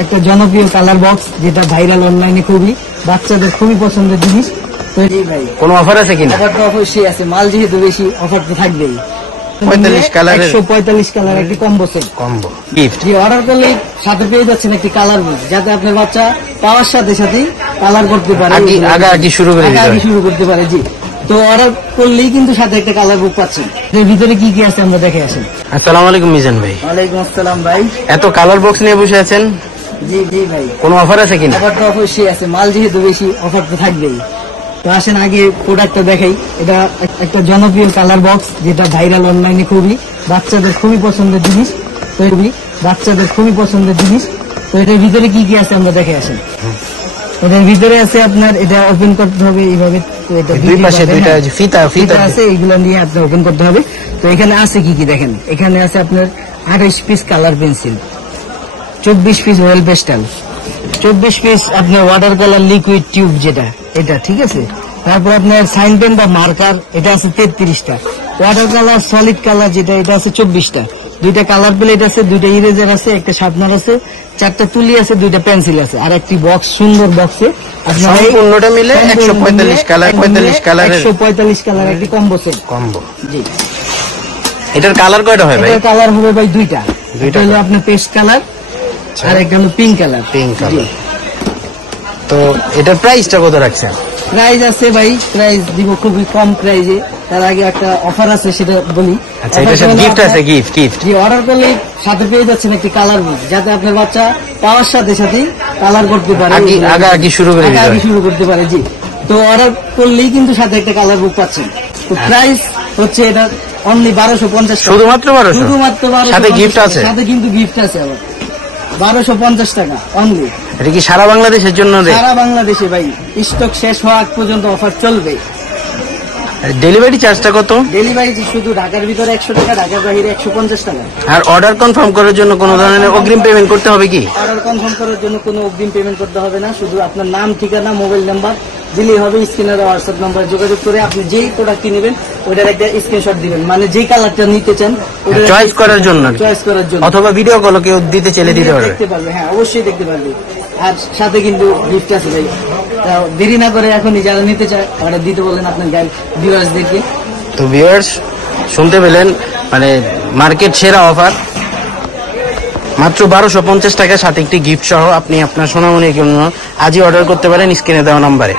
একটা জনপ্রিয় colour box যেটা ভাইরাল অনলাইনে খুবই বাচ্চাদের খুবই পছন্দের জিনিস। তো ভাই কোনো অফার আছে কিনা? অফার তো অবশ্যই আছে, মাল যেহেতু বেশি অফার তো থাকবেই। 45 কালারের 145 কালার একটি কম্বো সেট কম্বো গিফট যে অর্ডার করলে সাথে পেয়ে যাচ্ছেন একটি কালার বুক, যাতে আপনার বাচ্চা পাওয়ার সাথে সাথেই কালার করতে পারে, আগে শুরু করতে পারে। জি, তো অর্ডার করলেই কিন্তু সাথে একটা কালার বুক পাচ্ছেন। এর ভিতরে কি কি আছে আমরা দেখে আসেন। আসসালামু আলাইকুম মিজান ভাই। ওয়ালাইকুম আসসালাম ভাই। এত কালার বক্স নিয়ে বসে আছেন? জি জি ভাই, কোনো অফার আছে কিনা? অফার তো অবশ্যই আছে, মাল যেহেতু বেশি অফার তো থাকবেই। তো আসেন আগে প্রোডাক্টটা দেখাই। এটা একটা জনপ্রিয় কালার বক্স যেটা ভাইরাল অনলাইনে খুবই বাচ্চাদের খুবই পছন্দের জিনিস। তো বাচ্চাদের খুবই পছন্দের জিনিস। তো এটার ভিতরে কি কি আছে আমরা দেখে আসেন। এটার ভিতরে আছে আপনার, এটা ওপেন করতে হবে এইভাবে। তো এটা দুই পাশে দুইটা ফিতা আছে, এইগুলো নিয়ে আপনার ওপেন করতে হবে। তো এখানে আছে কি কি দেখেন। এখানে আছে আপনার 28 piece colour pencil, 24 piece oil pastel, 24 piece আপনার ওয়াটার কালার লিকুইড টিউব যেটা এটা, ঠিক আছে। তারপর আপনার সাইন পেন বা মার্কার এটা আছে 33টা, ওয়াটার কালার সলিড কালার যেটা এটা আছে 24টা, দুইটা কালার প্লেট আছে, দুইটা ইরেজার আছে, একটা শার্পনার আছে, 4টা তুলি আছে, 2টা পেন্সিল আছে, আর একটি বক্স, সুন্দর বক্সে আপনার সম্পূর্ণটা মিলে 145 কালার 45 কালারের 145 কালার একটি কম্বো সেট কম্বো। জি, এটার কালার কয়টা হয় ভাই? এটার কালার হবে ভাই দুইটা হলো আপনার পেস্ট কালার আর একটা হলো পিঙ্ক কালার। তো এটার প্রাইসটা কত রাখছেন? প্রাইস আছে ভাই, প্রাইস দিব খুবই কম প্রাইজে। তার আগে একটা অফার আছে, সেটা বলি। আচ্ছা, এটার সাথে গিফট আছে, গিফট যে অর্ডার করলে সাথে পেয়ে যাচ্ছেন একটি কালার বুক, যাতে আপনার বাচ্চা পাওয়ার সাথে সাথেই কালার করতে পারে, আগে শুরু করতে পারে। জি, তো অর্ডার করলেই কিন্তু সাথে একটা কালার বুক পাচ্ছেন। তো প্রাইস হচ্ছে এটা অনলি 1250, শুধুমাত্র 1200, সাথে গিফট আছে, সাথে কিন্তু গিফট আছে আবার 1250 টাকা অনলি। এটা কি সারা বাংলাদেশের জন্য? সারা বাংলাদেশে ভাই, স্টক শেষ হওয়া আগ পর্যন্ত অফার চলবে। ডেলিভারি চার্জটা কত? ডেলিভারি শুধু ঢাকার ভিতরে 100 টাকা, ঢাকার বাইরে 150 টাকা। আর অর্ডার কনফার্ম করার জন্য কোনো ধরনের অগ্রিম পেমেন্ট করতে হবে কি? অর্ডার কনফার্ম করার জন্য কোনো অগ্রিম পেমেন্ট করতে হবে না, শুধু আপনার নাম, ঠিকানা, মোবাইল নাম্বার দিলেই হবে। স্ক্রিনের হোয়াটসঅ্যাপ নাম্বার যোগাযোগ করে আপনি যেই প্রোডাক্টটি নেবেন ওটার একটা স্ক্রিনশট দিবেন, মানে যেই কালারটা নিতে চান চয়েস করার জন্য, অথবা ভিডিও কল কেউ দিতে চাইলে দিতে পারবে, দেখতে পারবে। হ্যাঁ, অবশ্যই দেখতে পারবে। আর সাথে কিন্তু গিফট আছে ভাই। দেরি না করে এখনই যারা নিতে চায় অর্ডার দিতে বলেন আপনার ভিউয়ার্সদেরকে। তো ভিউয়ার্স শুনতে পেলেন, মানে মার্কেট সেরা অফার, মাত্র 1250 টাকা, সাথে একটি গিফট সহ আপনি আপনার সোনামণির জন্য আজই অর্ডার করতে পারেন স্ক্রিনে দেওয়া নাম্বারে।